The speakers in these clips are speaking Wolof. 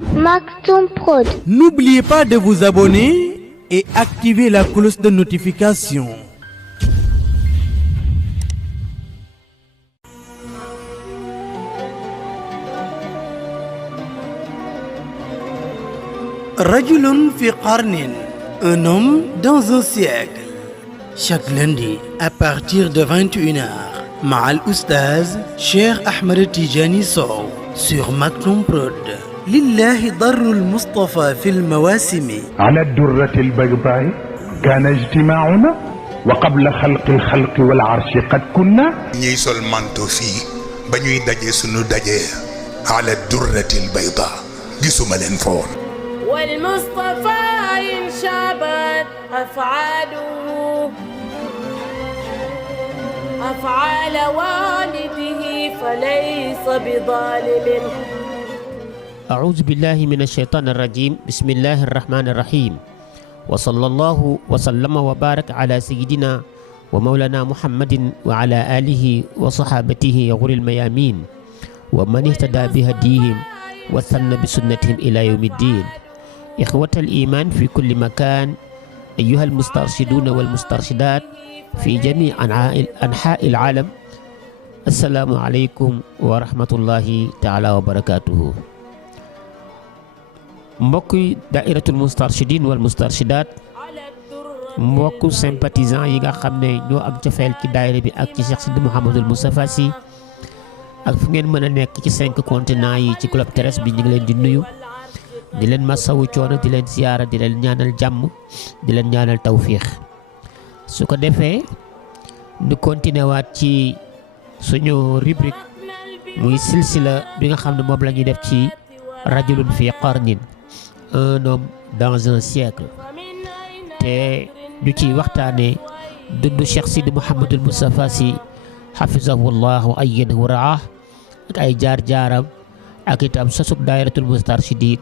Maktoum Prod. N'oubliez pas de vous abonner et activer la cloche de notification. Rajulun fi qarnin, un homme dans un siècle. Chaque lundi à partir de 21h, Ma'al Oustaz Cheikh Ahmed Tijani Sow sur Maktoum Prod. Lillahi darrul Mustafa fil mawasimi. على الدرة البيضاء كان اجتماعنا وقبل خلق الخلق والعرش قد كنا ñuy sol manto fii ba ñuy daje sunu daje على الدرة البيضاء gisuma leen fa woon. والمصطفى إن شابت أفعاله أفعال والده فليس بظالم. أعوذ بالله من الشيطان الرجيم. بسم الله الرحمن الرحيم. وصلى الله وسلم وبارك على سيدنا ومولانا محمد وعلى آله وصحابته غر الميامين ومن اهتدى بهديهم وثنى بسنتهم إلى يوم الدين. إخوة الإيمان في كل مكان، أيها المسترشدون والمسترشدات في جميع أنحاء العالم، السلام عليكم ورحمة الله تعالى وبركاته. mbokk dairatul mustarshidin wal mustarshidat, mbokk sympathisant yi nga xam ne ñoo am cofeel ci daayira bi ak ci Cheikh Sidi Mouhamadul Moustapha Sy ak fu ngeen mën a nekk ci 5 continents yi ci globe terrestre bi ñu ngi leen di nuyu, di leen masawu coono, di leen ziyaara, di leen ñaanal jàmm, di leen ñaanal tawfiix. su ko defee ñu continuer waat ci suñu rubrique muy silsila bi nga xam ne moom la ñuy def ci rajulun fi qarnin, un homme dans un siècle, te ñu ciy waxtaane dundu Cheikh Sidi Mouhamadul Moustapha Sy hafizahullah wa ayyadahu wa raah, ak ay jaar-jaaram, ak itam sosug daayiratul mustarshidin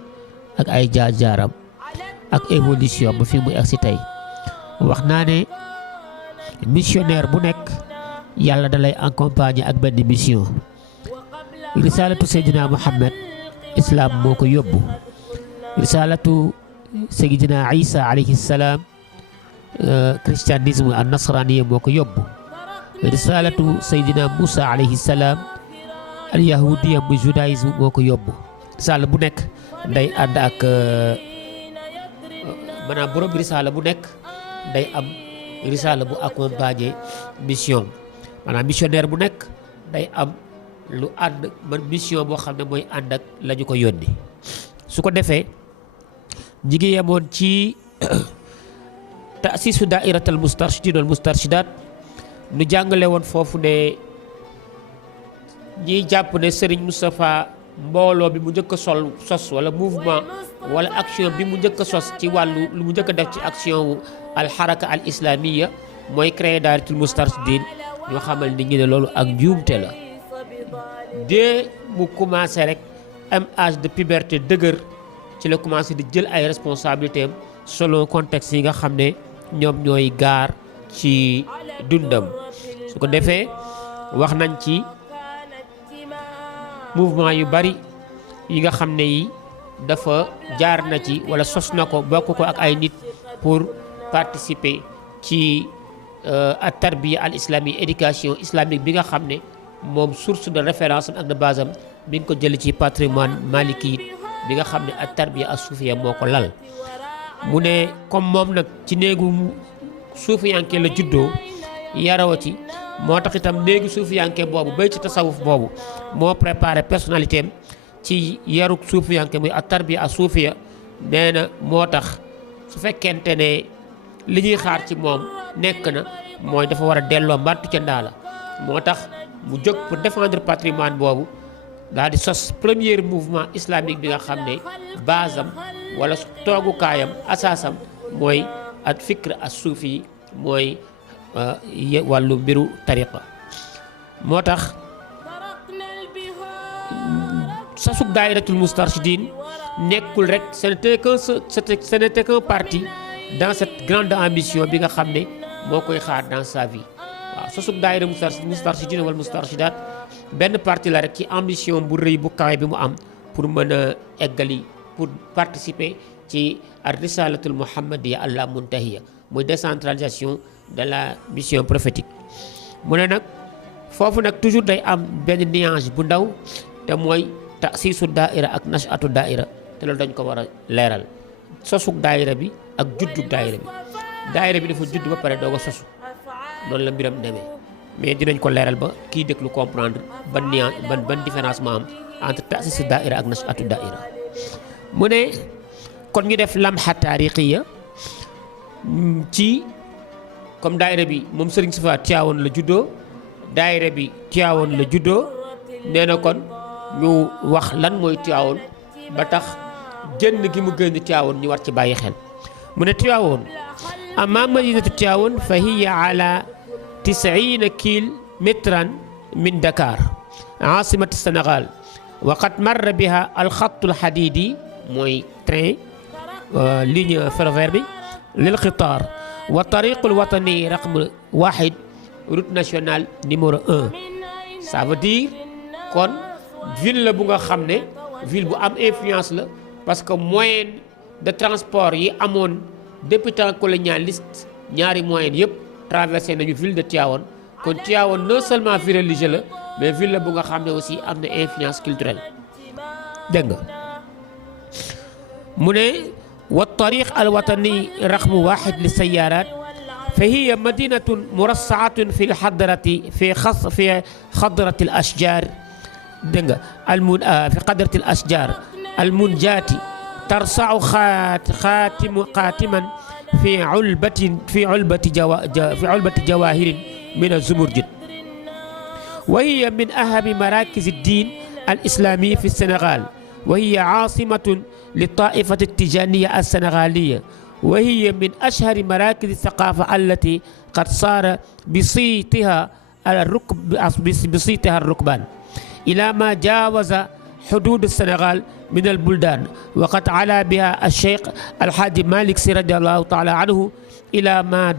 ak ay jaar-jaaram ak évolution ba fi mu egsi tey. wax naa ne missionnaire bu nekk yàlla da lay accompagner ak benn mission. risalatu Seydina Muhammad islam moo ko yóbbu, risalatu Seydina Isa alayhi salaam christianisme an nasraniya moo ko yóbbu, risalatu Seydina Musa alayhi salaam al yahudiya mu judaïsme moo ko yóbbu. risala bu nekk day ànd ak maanaam borom risala bu nekk day am risala bu accompagner mission, maanaam missionnaire bu nekk day am lu ànd man mission boo xam ne mooy ànd ak la ñu ko yónni. su ko defee ñi ngi yemoon ci taasisu dairatal mustarshidin wal mustarshidat. nu jàngale woon foofu ne ñiy jàpp ne Serigne Moustapha mbooloo bi mu njëkk a sos wala mouvement wala action bi mu njëkk a sos ci wàllu lu mu njëkk a def ci action wu alxaraka al islamiya mooy créer dairatul mustarshidin. ñoo xamal nit ñi ne loolu ak njuumte la. dès mu commencé rek am âge de puberté dëgër ci la commencé di jël ay responsabilités am selon contexte yi nga xam ne ñoom ñooy gaar ci dundam. su ko defee wax nañ ci mouvement yu bari yi nga xam ne yi dafa jaar na ci wala sos na ko bokk ko ak ay nit pour participer ci at tarbiya al islami, éducation islamique bi nga xam ne moom source de référence ak de base am bi nga ko jël ci patrimoine maliki bi nga xam ne at tarbiya as suufiya moo ko lal. mu ne comme moom nag ci néegu suufiyanke la juddoo yaroo ci, moo tax itam néegu suufiyanke boobu bay ci tasawuf boobu moo préparé personnalité am ci yaruk suufiyanke muy at tarbiya as suufiya. nee na moo tax su fekkente ne li ñuy xaar ci moom nekk na mooy dafa war a delloo mbattu ca ndaa la. moo tax mu jóg pour défendre patrimoine boobu daal di sos premier mouvement islamique bi nga xam ne base am wala toogukaayam asaasam mooy at fikr as suufi, mooy wàllu mbiru tariqa. moo tax sosug dairatul mustarshidin nekkul rek ce n'était qu'un parti dans cette grande ambition bi nga xam ne moo koy xaar dans sa vie. waaw sosug daayira mustarshidin wal mustarshidat benn parti la rek ci ambition bu rëy bu kawe bi mu am pour mën a eggali pour participer ci ar-risalatul muhammadiya alla muntahiya muy décentralisation de la mission prophétique. mu ne nag foofu nag toujours day am benn nuance bu ndaw te mooy tasiisu daaira ak nashatu daaira te loolu dañ ko war a leeral. sosug daaira bi ak juddug daaira bi dafa judd ba pare doog a sosu noonu la mbiram demee mais dinañ ko leeral ba kii déglu comprendre ban nuance ban différence moo am entre tasiisu daaira ak nashatu daaira. mu ne kon ñu def lamha taarixiya ci comme daayira bi moom Serigne Safa Tiwaawan la juddoo daayira bi Tiwaawan la juddoo nee na kon ñu wax lan mooy Tiwaawan ba tax génn gi mu génn Tiwaawan ñu war ci bàyyi xel. mu ne Tiwaawan amma madinatu Tiwaawan fa hiya ala 90 kilometran min Dakar asimati Sénégal wa qad marra biha alxattu alxadidi mooy train ligne ferroviaire bi lil xitaar wa tariqul watani raqm wahid route nationale numéro 1. ça veut dire kon ville la bu nga xam ne ville bu am influence la parce que moyen de transport yi amoon depuis temps colonialiste ñaari moyen yëpp traversé nañu ville de Tivaouane. kon Tivaouane non seulement ville religieuse la mais ville la bu nga xam ne aussi am na influence culturelle dégg nga mu ne wa tariq al watani raqm wahid li sayarat fa hiya madinatun murassaatun fi lxadrati fi xadrati al ashjar dégg nga fi xadrati al ashjar al munjati tarsau xaatiman fi ulbati jawahirin min az-zumurjid wa hiya min ahami marakiz ad-din al-islami fi Sénégal وهي عاصمة للطائفة التيجانية السنغالية وهي من أشهر مراكز الثقافة التي قد صار بصيتها الركبان إلى ما جاوز حدود السنغال من البلدان وقد علا بها الشيخ الحاج مالك سي رضي الله تعالى عنه إلى ما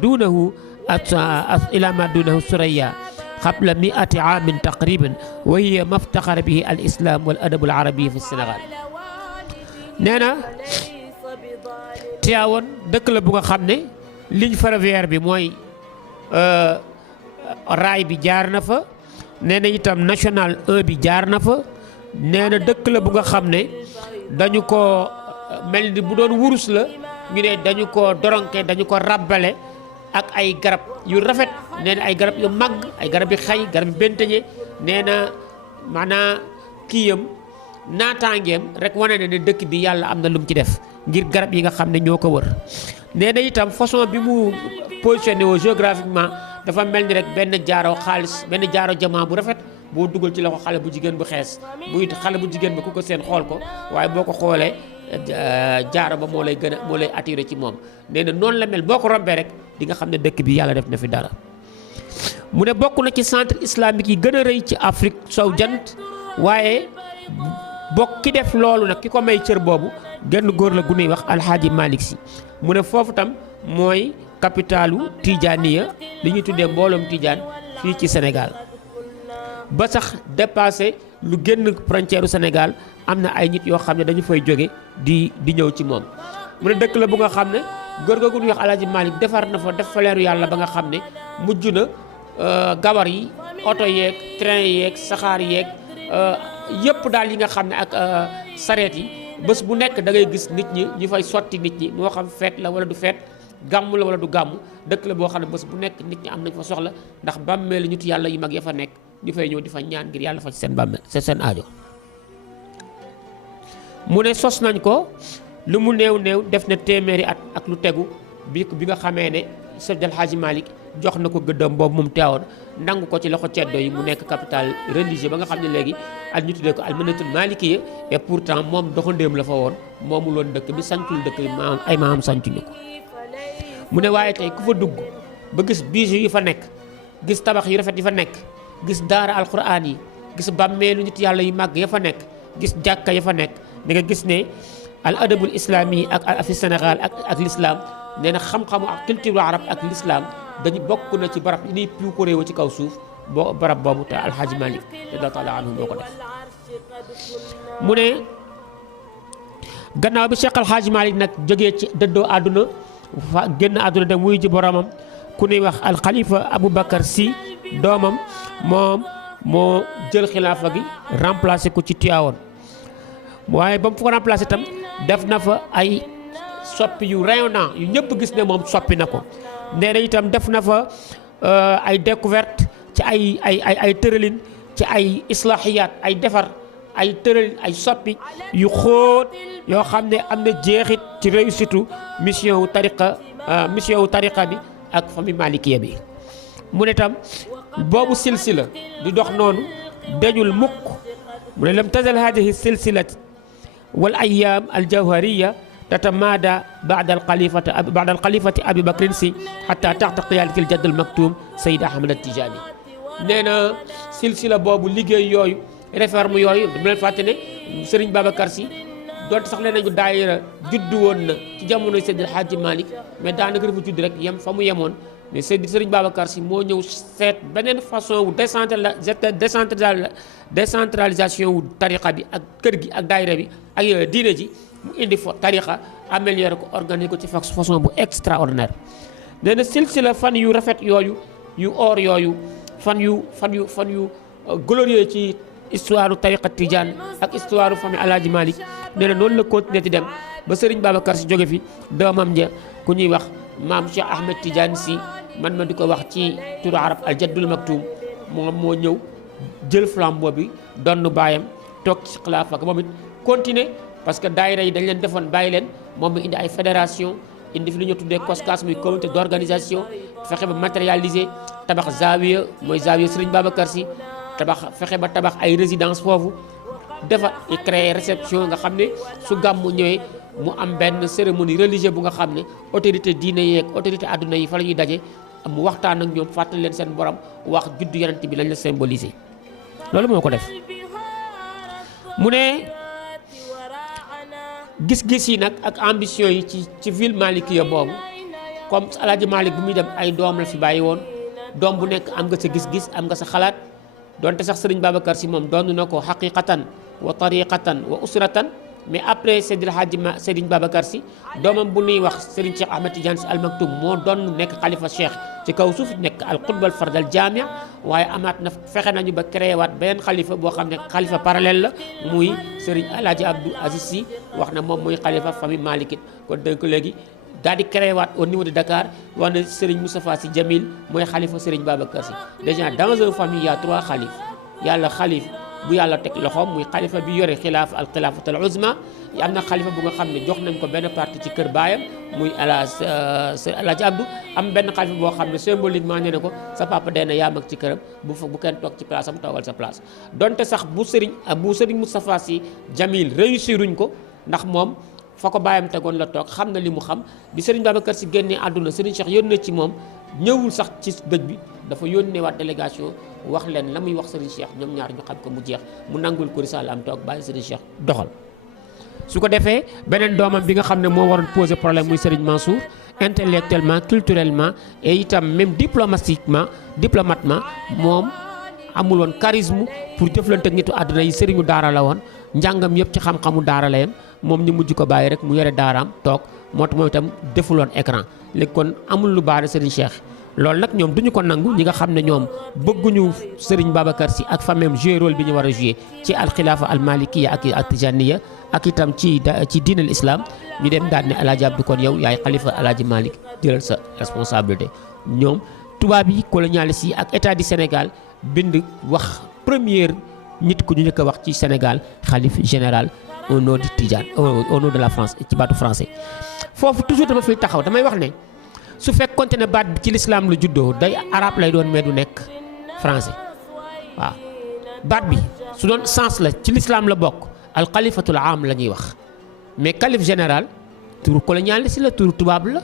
دونه ثريا قبل 100 عام تقريبا وهي ما افتخر به الإسلام والأدب العربي في السنغال. nee na Tivaouane dëkk la bu nga xam ne ligne ferroviaire bi mooy raay bi jaar na fa nee na itam national 1 bi jaar na fa nee na dëkk la bu nga xam ne dañu ko mel ni bu doon wurus la ñu ne dañu ko doronke dañu ko rabbale ak ay garab yu rafet nee na ay garab yu màgg ay garab yu xay garab yu benteñe nee na maanaam kiyam naataangeem rek wane na ne dëkk bi yàlla am na lu mu ci def ngir garab yi nga xam ne ñoo ko wër nee na itam façon bi mu positionné woo géographiquement dafa mel ni rek benn jaaro xaalis benn jaaro jamaa bu rafet boo dugal ci loxo xale bu jigéen bu xees buy xale bu jigéen bi ku ko seen xool ko waaye boo ko xoolee jaaro ba moo lay attiré ci moom nee na noonu la mel boo ko rombee rek di nga xam ne dëkk bi yàlla def na fi dara. mu ne bokk na ci centre islamique yi gën a rëy ci Afrique sow jant waaye bokk ki def loolu nag ki ko may cër boobu genn góor la gu ñuy wax alxaaji Malick Sy mu ne foofu tam mooy capitalu Tijaaniya li ñuy tuddee mbooloom Tijaan fii ci Sénégal ba sax dépassé lu génn frontière u Sénégal am na ay nit yoo xam ne dañu fay jóge di ñëw ci moom. mu ne dëkk la bu nga xam ne góor googu ñuy wax alxaaji Malick defar na fa def fa leeru yàlla ba nga xam ne mujj na gawar yi oto yeeg train yeeg saxaar yeeg yëpp daal yi nga xam ne ak sareet yi bés bu nekk da ngay gis nit ñi ñu fay sotti nit ñi moo xam feet la wala du feet gàmm la wala du gàmm dëkk la boo xam ne bés bu nekk nit ñi am nañ fa soxla ndax bàmmeel ñu yàlla yu mag ya fa nekk ñu fay ñëw di fa ñaan ngir yàlla fa ci seen bàmmeel seen aajo. mu ne sos nañ ko lu mu néew def na téeméeri at ak lu tegu bi nga xamee ne Seydi El Hadji Malick jox na ko gëddam boobu moom Tiwaawan nangu ko ci loxo ceddo yi mu nekk capital religieux ba nga xam ne léegi ak ñu tuddee ko almanatul malikiya et pourtant moom doxandéem la fa woon moomul woon dëkk bi sancul dëkk bi ay maam sancuñu ko. mu ne waaye tey ku fa dugg ba gis bijou yi fa nekk gis tabax yu rafet yi fa nekk gis daara alquran yi gis bàmmeelu nit yàlla yu màgg ya fa nekk gis jàkka ya fa nekk da nga gis ne al adabul islami ak fi Sénégal ak l'islam nee na xam-xamu ak culture arab ak l'islam dañu bokk na ci barab yi ñuy puukaree ci kaw suuf boo barab boobu te alxaaji Malick radiyallaahu taala anhu boo ko def. mu ne gannaaw bi Cheikh Al Hadj Malick nag jógee ci dëddoo àdduna fa génn àdduna dem wuy ji boromam ku ñuy wax al Khalifa Aboubacar Sy doomam moom moo jël xilaafa gi remplacé ko ci Tivaouane waaye ba mu fa ko remplacé itam def na fa ay soppi yu rayonnant yu ñëpp gis ne moom soppi na ko nee na itam def na fa ay découverte ci ay tëralin ci ay islahiyaat ay defar ay tëralin ay soppi yu xóot yoo xam ne am na jeexit ci réussite mission wu tariqa bi ak famille malikiya bi mu ne tam boobu silsila di dox noonu dañul mukk mu ne lam tazal hadihi silsilat wal ayyam al jawhariya tatamaada baada al xalifati abi bakrin si xata taxta qiyaadati al jadd al maktum sayid ahmad al tijani nee na silsila boobu liggéey yooyu réforme yooyu dama leen fàtte ne Serigne Babacar Sy doonte sax leen nañu daayira juddu woon na ci jamonoy Seydi El Hadji Malick mais daanaka dafa judd rek yem fa mu yemoon mais Serigne Babacar Sy moo ñëw seet beneen façon wu décentralisation wu tariqa bi ak kër gi ak daayira bi ak diine ji mu indi fa tariqa amélioré ko organiser ko ci façon bu extraordinaire nee na silsila fan yu rafet yooyu yu or yooyu fan yu glorieux ci histoire tariqa Tidiane ak histoire famille Alaaji Malick nee na noonu la continuer di dem ba Serigne Babacar Sy jóge fi doomam ja ku ñuy wax maam Cheikh Ahmed Tidiane Sy man ma di ko wax ci turu arab al jaddul maktum moom moo ñëw jël flambeau bi donn baayam toog ci xilaafa ak moom it continuer parce que daayira yi dañ leen defoon bàyyi leen moom mu indi ay fédération indi fi lu ñu tuddee COSCAS muy comité d'organisation fexe ba matérialiser tabax zawiya mooy zawiya Serigne Babacar Sy fexe ba tabax ay résidence foofu dafa créer réception nga xam ne su gàmmu ñëwee mu am benn cérémonie religieuse bu nga xam ne autorité diine yeeg autorité adduna yi fa la ñuy daje mu waxtaan ak ñoom fàttali leen seen borom wax juddu yonent bi lañ la symboliser loolu moo ko def mu ne gis-gis yi nag ak ambition yi ci ville malikiya boobu comme Alaaji Malick bu muy dem ay doom la fi bàyyi woon doom bu nekk am nga sa gis-gis am nga sa xalaat donte sax Serigne Babacar Sy moom doon na ko xaqiqatan wa tariqatan wa usratan mais après Serigne Babacar Sy doomam bu nuy wax Serigne Cheikh Ahmed Tidiane Sy Al Maktoum moo doon nekk xalifa cheikh ci kaw suuf nekk al qutb al fard al jamia waaye amaat na fexe nañu ba créé waat beneen xalifa boo xam ne xalifa parallèle la muy Serigne Alaaji Abdou Aziz Sy wax na moom muy xalifa famille malikite kon dënk léegi daal di créé waat au niveau de Dakar wax na Serigne Moustapha Sy Jamil mooy xalifa Serigne Babacar Sy déjà dans une famille il y a 3 xalif yàlla xalif bu yàlla teg loxoom muy xalifa bi yore xilaaf al xilaafatul uzma am na xalifa bu nga xam ne jox nañ ko benn partie ci kër baayam muy Alaaji Abdou am benn xalifa boo xam ne symboliquement nee na ko sa papa dee na yaa mag ci këram bu kenn toog ci place am toogal sa place donte sax bu Serigne Moustapha Sy Jamil réussiruñ ko ndax moom fa ko bàyyam tegoon la toog xam na li mu xam bi Serigne Babacar Sy génnee àdduna Serigne Cheikh yónnee ci moom ñëwul sax ci dëj bi dafa yónnee waat délégation wax leen la muy wax Serigne Cheikh ñoom ñaar ñu xam ko mu jeex mu nangul ko risaala am toog bàyyi Serigne Cheikh doxal su ko defee beneen doomam bi nga xam ne moo waroon poser problème muy Serigne Mansour intellectuellement culturellement et itam même diplomatement moom amul woon charisme pour jëflante ak nitu àdduna yi sëriñu daara la woon njàngam yëpp ci xam-xamu daara la yem moom ñu mujj ko bàyyi rek mu yore daaraam toog moo tax moom itam defuloon écran léegi kon amul lu baax Serigne Cheikh loolu nag ñoom duñu ko nangu ñi nga xam ne ñoom bëgguñu Serigne Babacar Sy ak famem jouer rôle bi ñu war a jouer ci alxilaafa almalikiya ak tijaniya ak itam ci diinal islam ñu dem daal ne Alaaji Abdou kon yow yaay xalifa Alaaji Malick jëlal sa responsabilité ñoom tubaab yi colonialiste yi ak état du Sénégal bind wax première nit ku ñu njëkk a wax ci Sénégal xalif général au nom de Tidiane au nom de la France ci baatu français foofu toujours dama fiy taxaw damay wax ne su fekkonte ne baat bi ci l'islam la juddoo day arabe lay doon mais du nekk français waaw baat bi su doon sens la ci l'islam la bokk al xalifatul am la ñuy wax mais xalif général turu colonialiste la turu tubaab la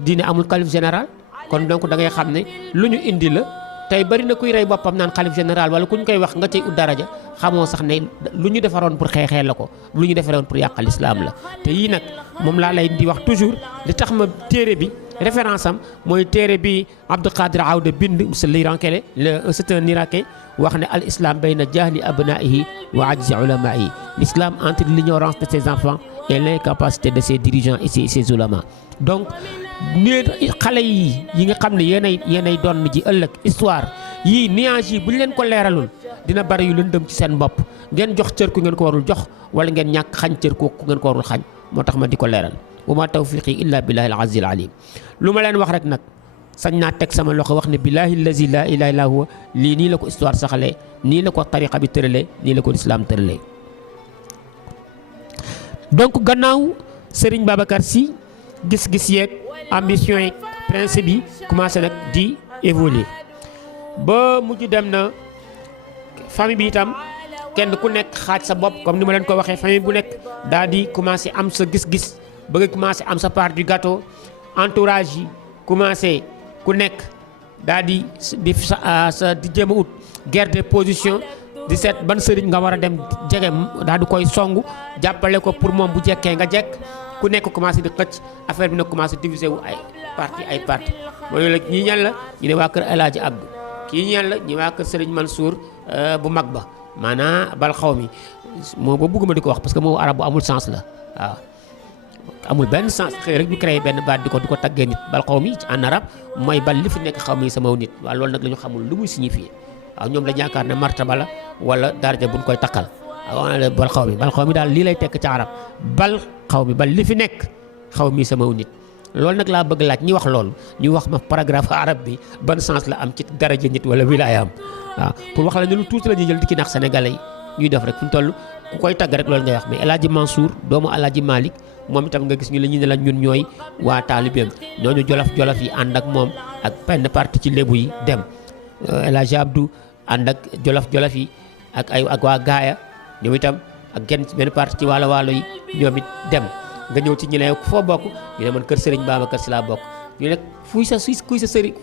diine amul xalif général kon donc da ngay xam ne lu ñu indi la tey bari na kuy rey boppam naan xalif général wala ku ñu koy wax nga cay ut daraja xamoo sax ne lu ñu defaroon pour xeexee la ko lu ñu defaroon pour yàqal islam la te yii nag moom laa lay di wax toujours li tax ma téere bi référence am mooy téere bi Abdou Qadir Aouda bind l'Irakais c'est un Irakais wax ne al islam bayna jahli abnaihi wa ajzi ulamaihi l'islam entre l'ignorance de ses enfants et l'incapacité de ses dirigeants et ses oulémas. Donc ne xale yi nga xam ne yéenay doon ji ëllëg histoire yii nuage yi bu ñu leen ko leeralul dina bari yu lëndëm ci seen bopp ngeen jox cër ku ngeen ko warul jox wala ngeen ñàkk xañ cër ku ngeen ko warul xañ moo tax ma di ko leeral wa ma tawfiqi illa billahi al-azizil alim lu ma leen wax rek nag sañ naa teg sama loxo wax ne billahi allazi la ilaha illa huwa lii nii la ko histoire saxalee nii la ko tariqa bi tëralee nii la ko islam tëralee. donc gannaaw Serigne Babacar Sy gis-gis yeeg ambition yi principe yi commencé nag di évoluer ba mujj dem na famille bi itam kenn ku nekk xaaj sa bopp comme ni ma leen ko waxee famille bu nekk daal di commencé am sa gis-gis bëgg commencé am sa part du gâteau entourage yi commencé ku nekk daal di di jéem a ut guerre de position di seet ban sëriñ nga war a dem jege daal di koy songu jàppale ko pour moom bu jekkee nga jekk ku nekk commencé di xëcc affaire bi nag commencé diviser wu ay parti mooy la ñii ñan la ñu ne waa kër El Hadji Abdou kii ñan la ñu waa kër Serigne Mansour bu mag ba maanaam bal xaw mi moo ba bëgguma di ko wax parce que moo arab bu amul sens la waaw amul benn sens xëy rek ñu créé benn baat di ko taggee nit bal xaw mi en arabe mooy bal li fi nekk xaw mi sama nit waaw loolu nag la ñu xamul lu muy signifié waaw ñoom la yaakaar ne martaba la wala daraja buñ koy takkal waaw bal xaw mi daal lii lay tekk ci arab bal xaw mi bal li fi nekk xaw mi sama nit loolu nag laa bëgg laaj ñi wax loolu ñu wax ma paragraphe arab bi ban sens la am ci daraja nit wala wilaayam waaw pour wax la ne lu tuuti la ñuy jël di ki nax sénégalais yi ñuy def rek fu ñu toll ku koy tagg rek loolu ngay wax mais El Hadji Mansour doomu El Hadji Malick moom itam nga gis ñu la ñu ne la ñun ñooy waa taalibeem ñooñu jolof yi ànd ak moom ak benn parti ci lébu yi dem El Hadji Abdou ànd ak jolof yi ak waa gaaya ñoom itam ak genn benn parti ci waalo yi ñoom it dem nga ñëw ci ñu ne foo bokk ñu ne man kër Serigne Babacar Sy laa bokk ñu ne kuy sa sëriñ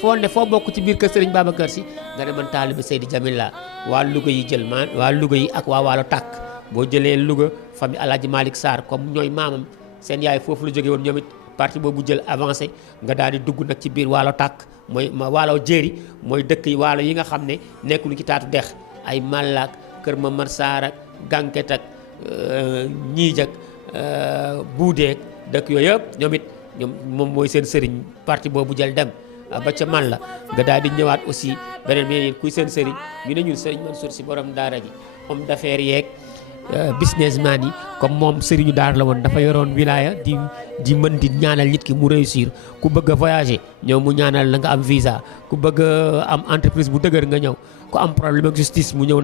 foo ne foo bokk ci biir kër Serigne Babacar Sy nga ne man taalibe Seydi Jamil laa waa Louga yi jël waa Louga yi ak waa waalo tàkk boo jëlee Louga famille El Hadji Malick Sarr comme ñooy maamam seen yaay foofu la jóge woon ñoom it parti boobu jël avancé nga daal di dugg nag ci biir waalo tàkk mooy waalo jéeri mooy dëkk yi waalo yi nga xam ne nekkul ci taatu dex ay Mallaak Kër Mamar Sarr ak Gànket ak Ñiij ak Buudeek dëkk yooyu yëpp ñoom it moom mooy seen sëriñ parti boobu jël dem ba ca man la nga daal di ñëwaat aussi beneen bi yéen kuy seen sëriñ ñu ne ñun sëriñ Mansour Sy borom daara ji homme d'affaires yeeg businessman yi comme moom sëriñu daara la woon dafa yoroon wilaya di mën di ñaanal nit ki mu réussir ku bëgg a voyager ñëw mu ñaanal la nga am visa ku bëgg a am entreprise bu dëgër nga ñëw ku am problème ak justice mu ñëw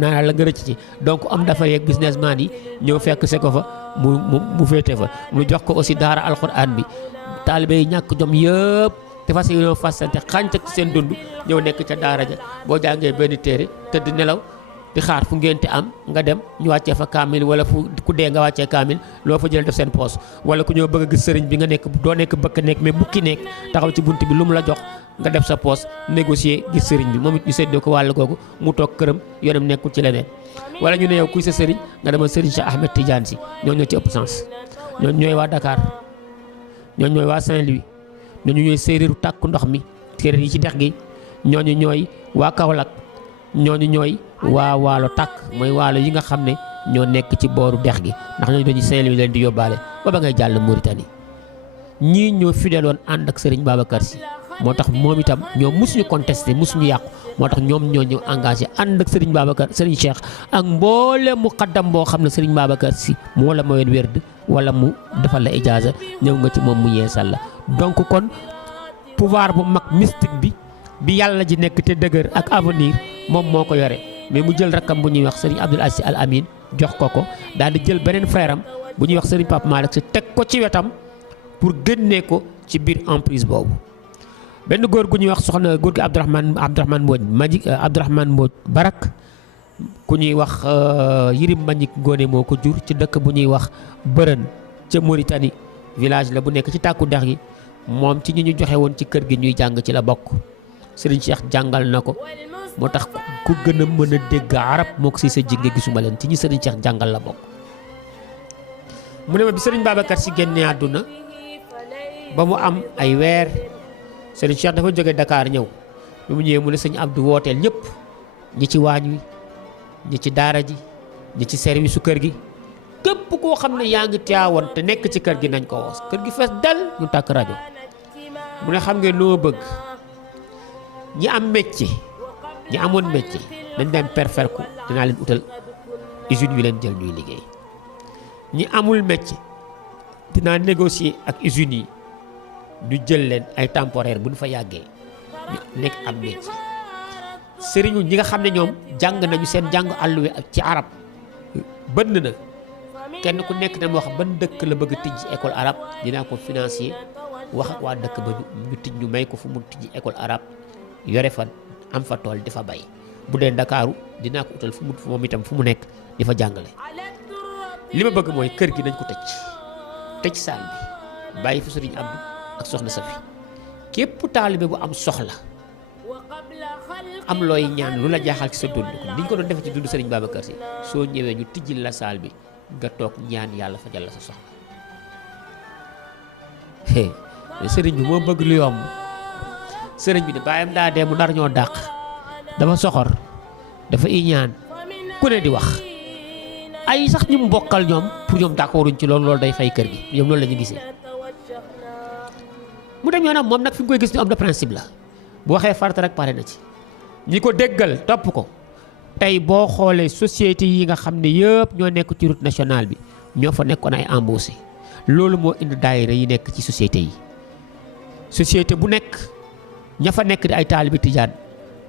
ñaanal la nga rëcc ci donc homme d'affaires yeeg businessman yi ñëw fekk se ko fa mu féete fa mu jox ko aussi daara alxuraan bi taalibe yi ñàkk jom yëpp te fas yéene fasante xànc ci seen dund ñëw nekk ca daara ja boo jàngee benn téere tëdd nelaw di xaar fu ngénte am nga dem ñu wàccee fa kaamil wala fu ku dee nga wàccee kaamil loo fa jël def seen poos wala ku ñëw bëgg a gis sëriñ bi nga nekk doo nekk bëkk nekk mais bukki nekk taxaw ci bunt bi lu mu la jox nga def sa poos négocier gis sëriñ bi moom it ñu séddoo ko wàll googu mu toog këram yoonam nekkul ci leneen wala ñu ne yow kuy sa sëriñ nga demal sëriñ Cheikh Ahmed Tidiane Sy ñooñu ñoo ci ëpp sens ñooñu ñooy waa Dakar ñooñu ñooy waa Saint-Louis ñooñu ñooy séeréeru tàkku ndox mi séeréer yi ci dex gi ñooñu ñooy waa Kaolack ñooñu ñooy waa waalo tàkk mooy waalo yi nga xam ne ñoo nekk ci booru dex gi ndax ñooñu dañuy Saint-Louis leen di yóbbaale ba ngay jàll Mauritanie ñii ñoo fidèle woon ànd ak Serigne Babacar Sy moo tax moom itam ñoom mosuñu contesté mosuñu yàqu moo tax ñoom ñoo ñëw engagé ànd ak Serigne Babacar Serigne Cheikh ak mboole mu xaddam boo xam ne Serigne Babacar Sy moo la mayoon wérd wala mu defal la ijaaza ñëw nga ci moom mu yeesal la donc kon pouvoir bu mag mystique bi yàlla ji nekk te dëgër ak avenir moom moo ko yore mais mu jël rakkam bu ñuy wax Serigne Abdoul Aziz Al Amin jox ko daal di jël beneen frère am bu ñuy wax Serigne Pape Malick Sy teg ko ci wetam pour génnee ko ci biir emprise boobu. benn góor gu ñuy wax soxna góor gi Abdourahmane Mbodj Barak ku ñuy wax Yirim Mbagnick Ngoné moo ko jur ci dëkk bu ñuy wax Bërën ca Mauritanie village la bu nekk ci tàkku dex gi moom ci ñi ñu joxe woon ci kër gi ñuy jàng ci la bokk Serigne Cheikh jàngal na ko moo tax ku gën a mën a dégg arab moo ko si sa jigéen gisuma leen ci ñi Serigne Cheikh jàngal la bokk. mu ne ma bi Serigne Babacar Sy génne àdduna ba mu am ay weer Serigne Cheikh dafa jóge Dakar ñëw bi mu ñëwee mu ne sëñ Abdou wooteel ñëpp ñi ci waañ wi ñi ci daara ji ñi ci service su kër gi képp koo xam ne yaa ngi Tiwaawan te nekk ci kër gi nañ ko woos kër gi fees dal ñu tàkk rajo mu ne xam ngeen loo bëgg ñi am métier ñi amoon métier nañ dem perferku dinaa leen utal usine yu leen jël ñuy liggéey ñi amul métier dinaa négocier ak usines yi ñu jël leen ay temporaire bu ñu fa yàggee ñu nekk am métier sëriñu ñi nga xam ne ñoom jàng nañu seen jàng àlluwe ak ci arab bënn na kenn ku nekk na mu wax ban dëkk la bëgg tijji école arabe dinaa ko financier wax ak waa dëkk ba ñu tij ñu may ko fu mu tijji école arabe yore fa am fa tool di fa bay bu dee Ndakaaru dinaa ko utal fu mu moom itam fu mu nekk di fa jàngale li ma bëgg mooy kër gi nañ ko tëj saal bi bàyyi fi sëriñ Abdou ak soxna Safi képp taalibe bu am soxla am looy ñaan lu la jaaxal ci sa dund ko niñ ko doon defee ci dund sëriñ Babacar Si soo ñëwee ñu tijjil la saal bi nga toog ñaan yàlla fajal la sa soxla sëriñ bi moo bëgg lu yomb sëriñ bi ne bàyyam daa dee mu nar ñoo dàq dafa soxor dafa iñaan ku ne di wax ay sax ñu mu bokkal ñoom pour ñoom d'accorduñ ci loolu day fay kër gi ñoom loolu la ñu gisee mu dem yoonam moom nag fi nga koy gis ñu am de principe la bu waxee farata rek pare na ci ñi ko déggal topp ko tey boo xoolee société yi nga xam ne yëpp ñoo nekk ci route nationale bi ñoo fa nekkoon ay embauché loolu moo indi daayira yi nekk ci société yi société bu nekk ña fa nekk di ay taalibi tijaan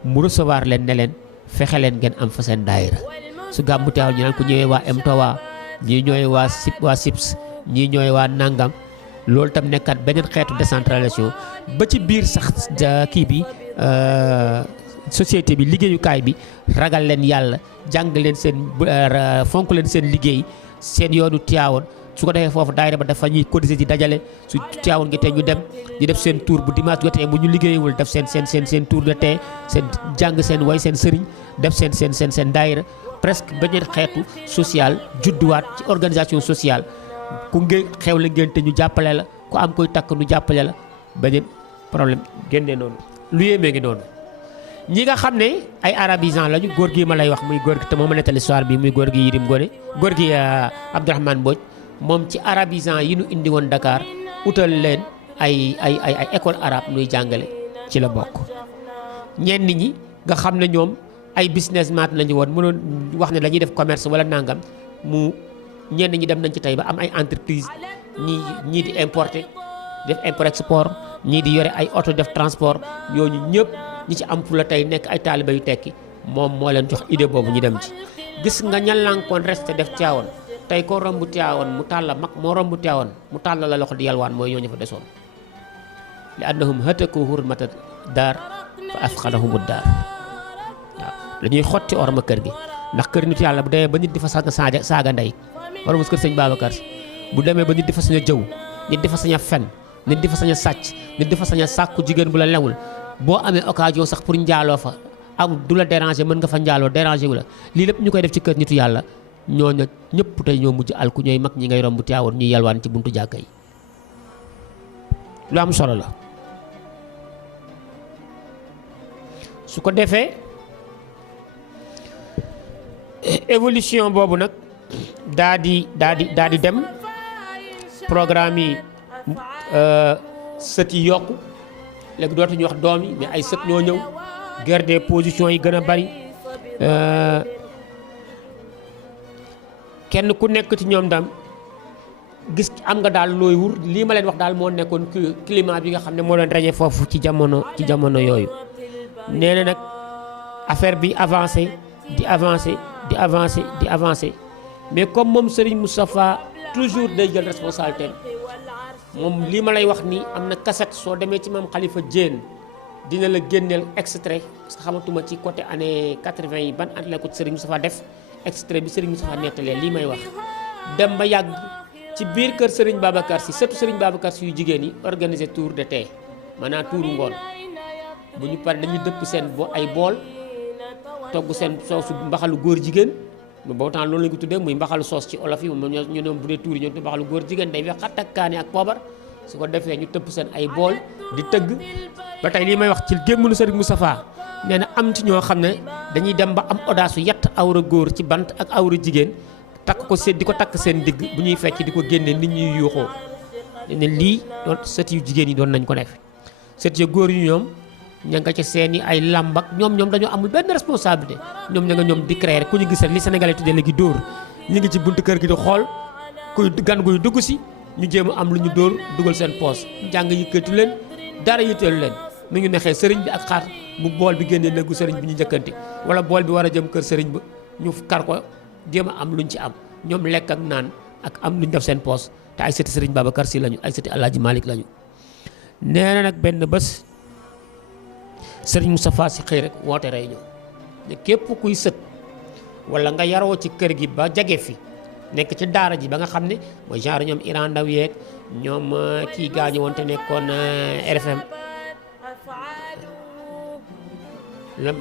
mu recevoir leen ne leen fexe leen ngeen am fa seen daayira su gàmmu teew ñu naan ko ñëwee waa MTOA ñii ñooy waa SIPS ñii ñooy waa Nangam loolu tam nekkaat beneen xeetu décentralisation ba ci biir sax kii bi société bi liggéeyukaay bi ragal leen yàlla jàng leen seen fonk leen seen liggéey seen yoonu Tiwaawan su ko defee foofu daayira ba dafa ñuy cotiser di dajale su Tiwaawan gi tey ñu dem di def seen tour bu dimanche jotee bu ñu liggéeyewul def seen tour de tey seen jàng seen way seen sëriñ def seen daayira presque beneen xeetu social judduwaat ci organisation sociale ku xew la ngénte ñu jàppale la ku am koy takk ñu jàppale la beneen problème génnee noonu lu yéemee ngi noonu ñi nga xam ne ay arabisants lañu góor gi ma lay wax muy góor gi te moo ma nettali histoire bi muy góor gi Yirim Ngone góor gi Abdourahmane Mbodj moom ci arabisants yi nu indi woon Dakar utal leen ay école arabe nuy jàngale ci la bokk ñenn ñi nga xam ne ñoom ay businessman lañu woon mënoon wax ne dañuy def commerce wala nangam mu ñenn ñi dem nañ ci tey ba am ay entreprise ñii di importer def import export ñii di yore ay auto def transport ñooñu ñëpp ñi ci am fu la tey nekk ay taaliba yu tekki moom moo leen jox idée boobu ñu dem ci gis nga ñalankoon resté def Tiwaawan tey ko romb Tiwaawan mu tàlla mag moo romb Tiwaawan mu tàlla la loxo di yalwaan mooy ñooñu fa desoon li annahum hataku hurmata daar fa afqadahum daar waaw dañuy xotti orma kër gi ndax kër nit yàlla bu demee ba nit di fa saaga ndey wala mos kër sëñ Babacar Si bu demee ba nit di fa sañ a jëw nit di fa sañ a fen nit di fa sañ a sàcc nit di fa sañ a sàkku jigéen bu la lewul boo amee occasion sax pour njaaloo fa am du la déranger mën nga fa njaaloo déranger wu la lii lépp ñu koy def ci kër nitu yàlla ñooñu ñëpp tey ñoo mujj alku ñooy mag ñi ngay romb Tiwaawan ñuy yalwaan ci buntu jàkka yi lu am solo la su ko defee évolution boobu nag daa di dem programme yi sët yi yokku léegi dootuñu wax doom yi mais ay sët ñoo ñëw guerre des positions yi gën a bari kenn ku nekk ci ñoom dam gis am nga daal looy wur lii ma leen wax daal moo nekkoon climat bi nga xam ne moo doon raje foofu ci jamono yooyu nee na nag affaire bi avancé di avancé mais comme moom Serigne Moustapha toujours day jël responsabilité moom lii ma lay wax nii am na cassette soo demee ci maam Khalifa Diène dina la génneel extrait parce que xamatuma ci côté année 80 yi ban année la ko Serigne Moustapha def extrait bi Serigne Moustapha nettalee lii may wax dem ba yàgg ci biir kër Serigne Babacar Si surtout Serigne Babacar Si yu jigéen yi organiser tour de thé maanaam tuuru ngoon bu ñu pare dañuy dëpp seen ay bool togg seen soosu mbaxalu góor jigéen boobu temps loolu lañu ko tuddee muy mbaxalu soos ci olof yi moom ñu ne bu dee tuur yi ñoo mbaxalu góor jigéen day wex xat ak kaani ak poobar su ko defee ñu tëpp seen ay bool di tëgg ba tey lii may wax ci gémmunu Serigne Moustapha nee na am ci ñoo xam ne dañuy dem ba am audace yett awra góor ci bant ak awra jigéen takk ko seen di ko takk seen digg bu ñuy fecc di ko génne nit ñuy yuuxoo ne lii doon sët yu jigéen yi doon nañ ko def. sët yu góor yi ñoom ña nga ca seeni ay làmb ak ñoom dañoo amul benn responsabilité ñoom ña nga ñoom di créer ku ñu gis rek li Sénégalais tuddee léegi dóor ñu ngi ci buntu kër gi di xool kuy gan guy dugg si ñu jéem a am lu ñu dóor dugal seen poos jàng yëkkatu leen dara yitteelu leen mu ngi nexee sëriñ bi ak xaar bu bool bi génnee néegu sëriñ bi ñu njëkkante wala bool bi war a jëm kër sëriñ ba ñu kar ko jéem a am luñ ci am ñoom lekk ak naan ak am luñ def seen poos te ay sëti sëriñ Babacar Si lañu ay sëti Alaaji Malick lañu. nee na nag benn bés sëriñ Moustapha Sy xëy rek woote réunion ne képp kuy sët wala nga yaroo ci kër gi ba jage fi nekk ci daara ji ba nga xam ne mooy genre ñoom Iran Ndaw yeeg ñoom kii gaañu woon te nekkoon RFM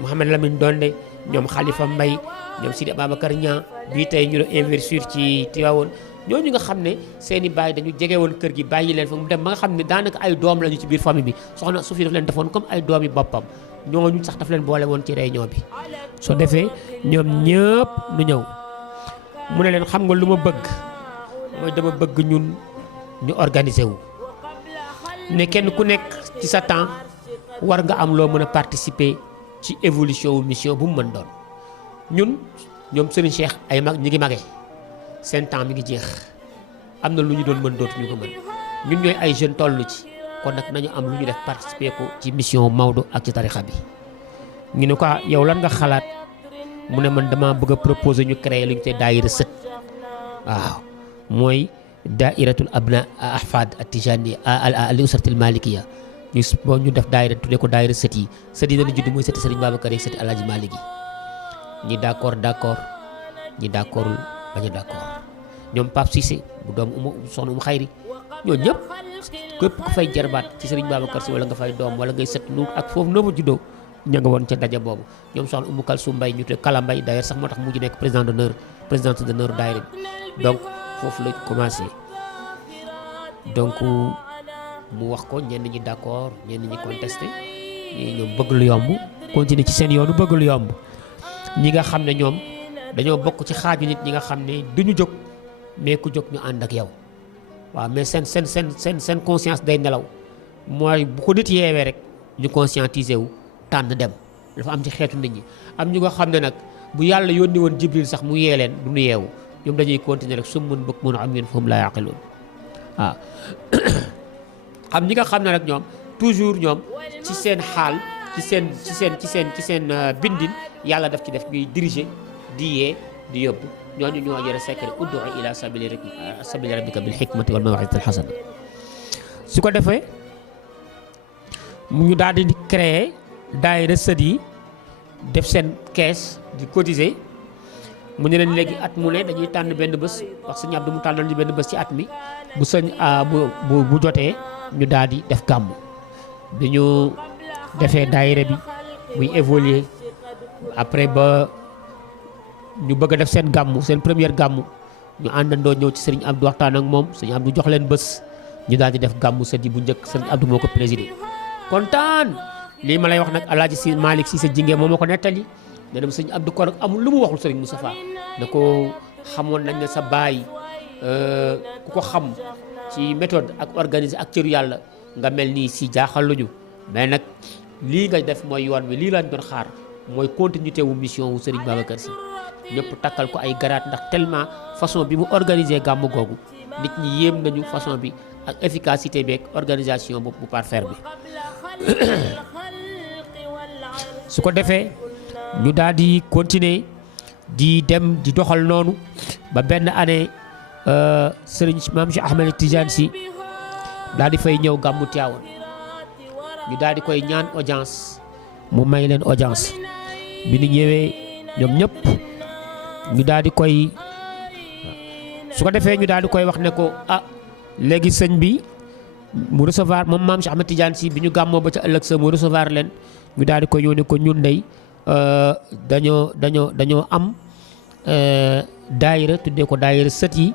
Mouhamed Lamine Donde ñoom Khalifa Mbaye ñoom Sidi Ababacar Niang bii tey ñu doon investir ci Tivaouane ñooñu nga xam ne seeni baay dañu jege woon kër gi bàyyi leen fa mu dem ba nga xam ne daanaka ay doom lañu ci biir famille bi soxna Sufi daf leen defoon comme ay doomi boppam ñooñu sax daf leen boole woon ci réunion bi. soo defee ñoom ñëpp nu ñëw mu ne leen xam nga lu ma bëgg mooy dama bëgg ñun ñu organiser wu ne kenn ku nekk ci sa temps war nga am loo mën a participer ci évolution wu mission bu mu mën doon ñoom Serigne Cheikh ay mag ñi ngi magee seen temps mi ngi jeex am na lu ñu doon mën dootuñu ko mën ñun ñooy ay jeunes tollu ci kon nag nañu am lu ñu def participer ko ci mission Maodo ak ci tarixa bi. ñu ne ko yow lan nga xalaat mu ne man dama bëgg a proposer ñu créer lu ñu te daayira sët waaw mooy daayiratul abna ahfad at-tijani al usratil malikiya ñu def daayira tuddee ko daayira sët yi dana judd mooy sëti Serigne Babacar yi sëti Alaaji Malick yi ñi d'accord ñi d'accordul bañ a d'accord ñoom Pape Cissé bu doom soxna xayri ñoo ñëpp képp ku fay jarbaat ci Serigne Babacar Si wala nga fay doom wala ngay sët nu ak foofu noo fa juddoo ña nga woon ca daje boobu ñoom soxna Umu Kalsum Mbay ñu tuddee Kala Mbay d'ailleurs sax moo tax mujj nekk présidente d'honneur daayira bi donc foofu la commencé donc mu wax ko ñenn ñi d'accord ñenn ñi contesté ñi ñoom bëgg lu yomb continuer ci seen yoonu bëgg lu yomb ñi nga xam ne ñoom dañoo bokk ci xaaju nit ñi nga xam ne duñu jóg mais ku jóg ñu ànd ak yow waaw mais seen conscience day nelaw mooy bu ko nit yeewee rek ñu conscientiser wu tànn dem dafa am ci xeetu nit ñi am ñu nga xam ne nag bu yàlla yónni woon Jibril sax mu yee leen du ñu yeewu ñoom dañuy continuer rek summun bukmun umyun fahum laa yaqiluun waaw am ñi nga xam ne nag ñoom toujours ñoom ci seen xaal ci seen bindin yàlla daf ci def ñuy diriger di yee di yóbbu ñooñu ñoo yore secret ud'u ila sabili rabbika bil hikmati wal maw'izati al hasana su ko defee mu ñu daal di créer daayira sët yi def seen kees di cotiser mu ne leen léegi at mu ne dañuy tànn benn bés wax sëñ Abdou mu tànnal ñu benn bés ci at mi bu sëñ bu jotee ñu daal di def gàmmu bi ñu defee daayira bi muy évoluer après ba ñu bëgg a def seen gàmmu seen première gàmmu ñu àndandoo ñëw ci sëriñ Abdou waxtaan ak moom sëriñ Abdou jox leen bés ñu daal di def gàmmu sët yi bu njëkk sëriñ Abdou moo ko présidé kontaan lii ma lay wax nag Alaaji Si Malick Si sa jingee moo ma ko nettali ne dem sëriñ Abdou kon amul lu mu waxul sëriñ Moustapha ne ko xamoon nañ ne sa baay ku ko xam ci méthode ak organiser ak cëru yàlla nga mel nii si jaaxaluñu mais nag lii nga def mooy yoon wi lii lañ doon xaar mooy continuité wu mission wu Serigne Babacar Sy ñëpp takkal ko ay garaat ndax tellement façon bi mu organiser gàmmu googu nit ñi yéem nañu façon bi ak efficacité bi ak organisation bu parfaire bi su ko defee ñu daal di continuer di dem di doxal noonu ba benn année Serigne Mame Cheikh Ahmed Tidiane Sy daal di fay ñëw gàmmu Tivaouane ñu daal di koy ñaan audience mu may leen audience bi ñu ñëwee ñoom ñëpp ñu daal di koy su ko defee ñu daal di koy wax ne ko léegi sëñ bi mu recevoir moom Mame Cheikh Ahmed Tidiane Sy bi ñu gàmmoo ba ca ëllëg sa mu recevoir leen ñu daal di koy ñëw ne ko ñun ndey dañoo am daayira tuddee ko daayira sët yi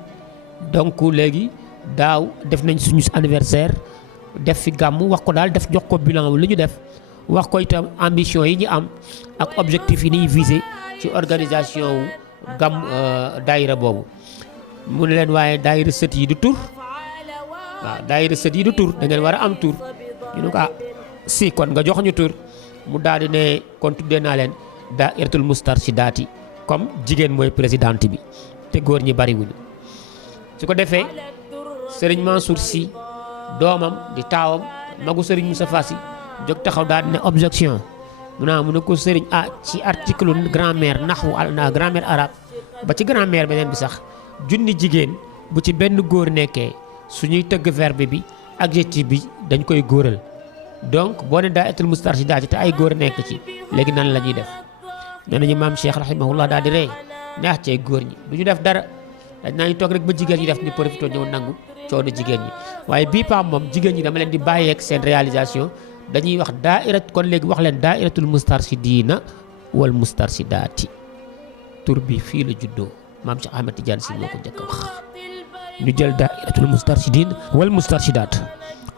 donc léegi daaw def nañ suñu anniversaire def fi gàmm wax ko daal def jox ko bilan li ñu def wax ko itam ambition yi ñu am ak objectif yi ñuy visé ci organisation wu gàmm daayira boobu mu ne leen waaye daayira sët yi du tur waaw daayira sët yi du tur da ngeen war a am tur ñu ne ko si kon nga jox ñu tur mu daal di ne kon tuddee naa leen daayiratul mustarshidaati comme jigéen mooy présidente bi te góor ñi bari wuñu su ko defee Serigne Mansour Sy doomam di taawam magu Serigne Moustapha Sy jóg taxaw daal di ne objection mu ne ko Serigne ci article grammaire naxwu grammaire arabe ba ci grammaire beneen bi sax junni jigéen bu ci benn góor nekkee suñuy tëgg verbe bi adjectif bi dañ koy góoral donc boo ne daayiratul mustarshidaati te ay góor nekk ci léegi nan la ñuy def nee nañu maam Cheikh rahimahullah daal di rey neex cee góor ñi du ñu def dara dañ naa ñu toog rek ba jigéen ñi def ñu profité ñëw nangu coono jigéen ñi waaye bii pam moom jigéen ñi dama leen di bàyyeeg seen réalisation dañuy wax daa'irat kon léegi wax leen daa'iratul mustarshidiina wal mustarshidaati tur bi fii la juddoo maam Cheikh Ahmed Tidiane Sy moo ko njëkk a wax ñu jël daa'iratul mustarshidiin wal mustarshidaat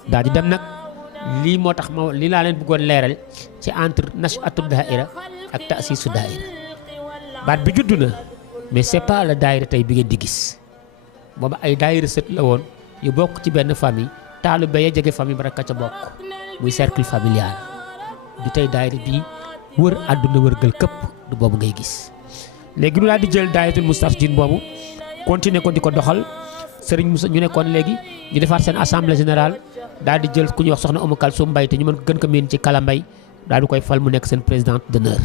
daal di dem nag lii moo tax ma lii laa leen bëggoon leeral ci entre nash'atu daa'ira ak ta'siisu daa'ira baat bi juddu na mais c'est pas la daayira tey bi ngeen di gis booba ay daayira sët la woon yu bokk ci benn famille taalibe ya jege famille ba rek ca bokk muy cercle familial du tey daayira bi wër àdduna wërgal këpp du boobu ngay gis léegi ñu daal di jël daayiratul mustarshidiin boobu continuer ko di ko doxal Serigne Moussa ñu nekkoon léegi ñu defaat seen assemblée générale daal di jël ku ñuy wax soxna Oumou Kalsoum Mbaye te ñu mën gën ko miin ci Kala Mbaye daal di koy fal mu nekk seen présidente d'honneur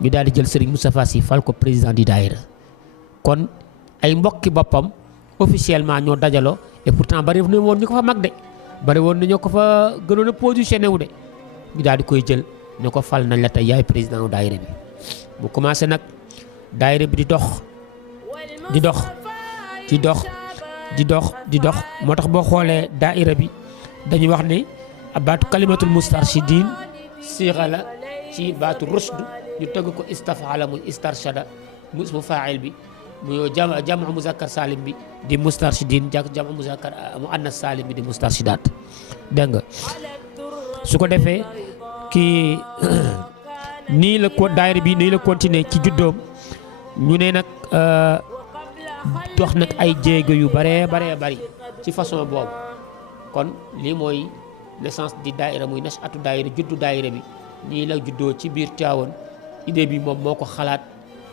ñu daal di jël Serigne Moustapha Sy fal ko président di daayira kon ay mbokki boppam officiellement ñoo dajaloo et pourtant bari na woon ñu ko fa mag de bari woon na ñoo ko fa gënoon a positionné wu de ñu daal di koy jël ne ko fal nañ la tey yaay président daayira bi mu commencé nag daayira bi di dox moo tax boo xoolee daayira bi dañuy wax ne baatu kalimatul mustarshidiin siixa la ci baatu rushd ñu tëgg ko istafala muy istarshada mu ismu faa'il bi mu jamu muzakkar salim bi di mustarshidiin jamu muzakkar muannas salim bi di mustarshidaat dégg nga su ko defee kii nii la ko daayira bi nii la continuer ci juddoom ñu ne nag dox nag ay jéego yu baree bari ci façon boobu kon lii mooy naissance di daayira muy nash'atu daayira juddu daayira bi nii la juddoo ci biir Tivaouane idée bi moom moo ko xalaat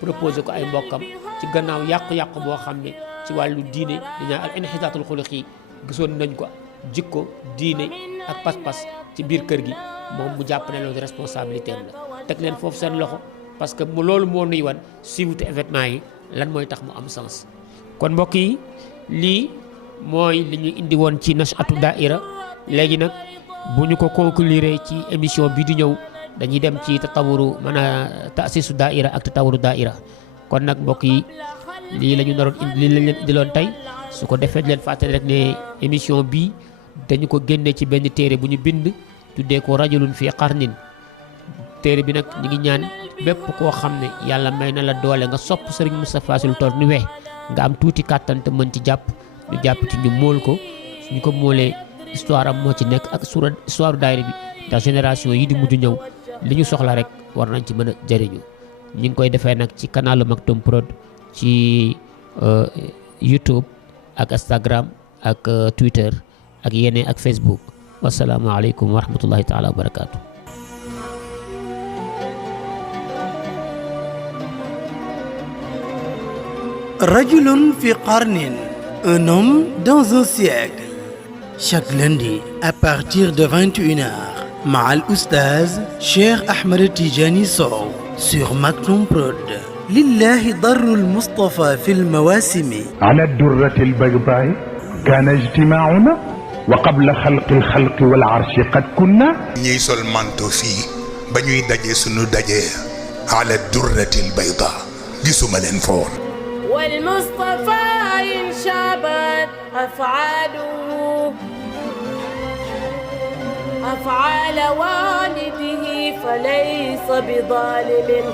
proposé ko ay mbokkam ci gannaaw yàqu-yàqu boo xam ne ci wàllu diine dañaa al inhitaatul xuluqi gisoon nañ ko jikko diine ak pas-pas ci biir kër gi moom mu jàpp ne loolu responsabilité am la teg leen foofu seen loxo parce que loolu moo nuy wan suivre événement yi lan mooy tax mu am sens kon mbokk yi lii mooy li ñu indi woon ci nash'atu daa'ira léegi nag bu ñu ko conclure ci émission bi di ñëw dañuy dem ci tatawuru ta'siisu daa'ira ak tatawuru daa'ira kon nag mbokk yi lii la ñu naroon indi lii lañ leen indiloon tey su ko defee leen fàttali rek ne émission bii dañu ko génne ci benn téere bu ñu bind tuddee ko rajulun fi qarnin téere bi nag ñu ngi ñaan bépp koo xam ne yàlla may na la doole nga sopp Serigne Moustapha Sy lu toll ni we nga am tuuti kàttan te mën ci jàpp ñu jàpp ci ñu móol ko suñu ko móolee histoire am moo ci nekk ak histoire daayira bi ndax génération yi di mujj ñëw li ñu soxla rek war nañ ci mën a jëriñu ñu ngi koy defee nag ci kanalu Maktoum Prod ci YouTube ak Instagram ak Twitter ak yeneen ak Facebook wasalaamaaleykum wa rahmatullahi taala wa barakaatu. Rajulun fi qarnin, un homme dans un siècle. Chaque lundi à partir de 21h, Ma'al Oustaz Cheikh Ahmed Tidiane Sow sur Maktoum Prod. Lillahi darrul Mustafa fil mawasimi. على الدرة البيضاء كان اجتماعنا وقبل خلق الخلق والعرش قد كنا. ñiy sol manto fii ba ñuy daje sunu daje على الدرة البيضاء gisuma leen foor. والمصطفى إن شابت أفعاله أفعال والده فليس بظالم